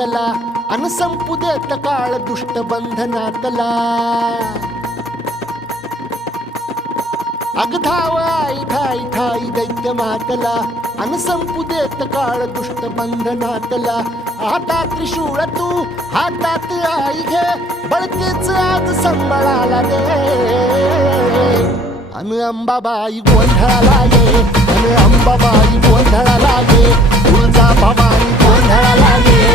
मातला अन संपू देत काळ दुष्ट बंधनातला अग धाव आई ठाई ठाई दैत्य मातला अन संपू देत काळ दुष्ट बंधनातला हातात त्रिशूळ तू हातात आई घे बळतेच आज संबळाला दे अन अंबाबाई गोंधळाला ये अन अंबाबाई गोंधळाला ये तुळजा भवानी गोंधळाला ये